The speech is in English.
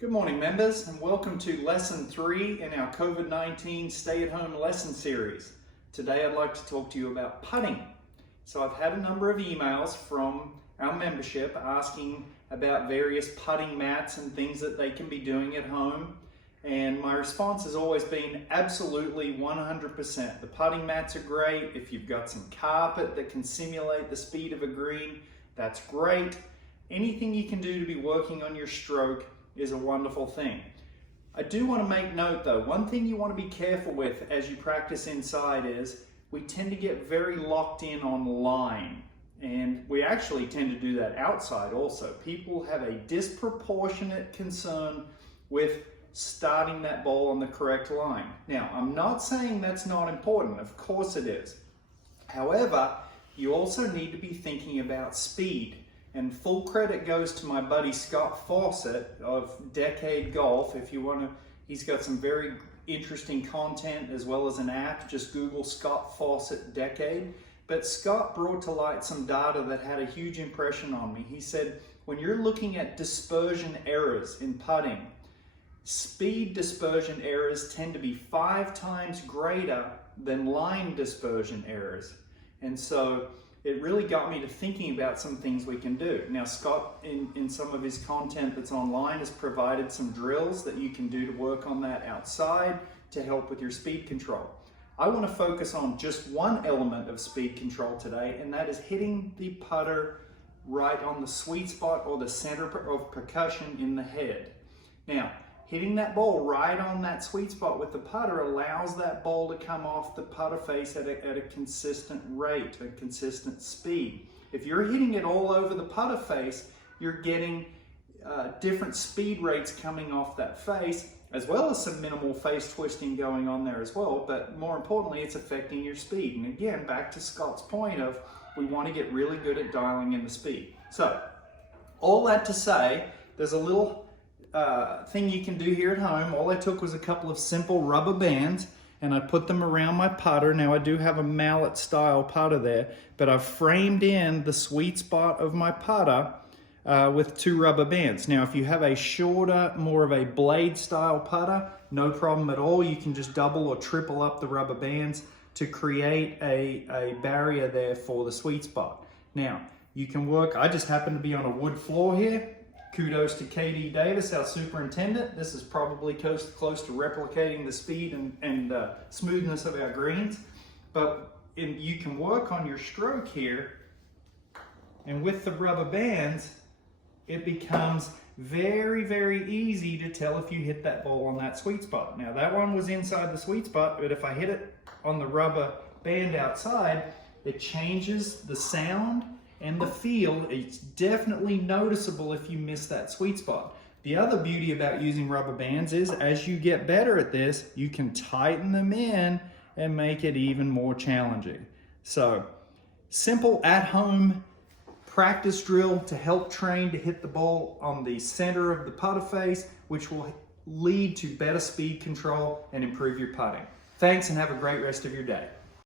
Good morning, members, and welcome to Lesson 3 in our COVID-19 Stay-at-Home Lesson Series. Today I'd like to talk to you about putting. So I've had a number of emails from our membership asking about various putting mats and things that they can be doing at home, and my response has always been absolutely 100%. The putting mats are great. If you've got some carpet that can simulate the speed of a green, that's great. Anything you can do to be working on your stroke is a wonderful thing. I do want to make note though, one thing you want to be careful with as you practice inside is we tend to get very locked in on line, and we actually tend to do that outside also. People have a disproportionate concern with starting that ball on the correct line. Now, I'm not saying that's not important, of course it is. However, you also need to be thinking about speed. And full credit goes to my buddy Scott Fawcett of Decade Golf. If you want to, he's got some very interesting content as well as an app. Just Google Scott Fawcett Decade. But Scott brought to light some data that had a huge impression on me. He said, when you're looking at dispersion errors in putting, speed dispersion errors tend to be 5 times greater than line dispersion errors. And so it really got me to thinking about some things we can do. Now, Scott, in some of his content that's online, has provided some drills that you can do to work on that outside to help with your speed control. I want to focus on just one element of speed control today, and that is hitting the putter right on the sweet spot or the center of percussion in the head. Now, hitting that ball right on that sweet spot with the putter allows that ball to come off the putter face at a consistent rate, a consistent speed. If you're hitting it all over the putter face, you're getting different speed rates coming off that face, as well as some minimal face twisting going on there as well, but more importantly, it's affecting your speed. And again, back to Scott's point of we want to get really good at dialing in the speed. So, all that to say, there's a little thing you can do here at home. All I took was a couple of simple rubber bands and I put them around my putter. Now I do have a mallet style putter there, but I've framed in the sweet spot of my putter with 2 rubber bands. Now if you have a shorter, more of a blade style putter, no problem at all. You can just double or triple up the rubber bands to create a barrier there for the sweet spot. Now you can work, I just happen to be on a wood floor here. Kudos to KD Davis, our superintendent. This is probably close to replicating the speed and smoothness of our greens. But you can work on your stroke here, and with the rubber bands, it becomes very, very easy to tell if you hit that ball on that sweet spot. Now that one was inside the sweet spot, but if I hit it on the rubber band outside, it changes the sound and the feel. It's definitely noticeable if you miss that sweet spot. The other beauty about using rubber bands is as you get better at this, you can tighten them in and make it even more challenging. So, simple at-home practice drill to help train to hit the ball on the center of the putter face, which will lead to better speed control and improve your putting. Thanks and have a great rest of your day.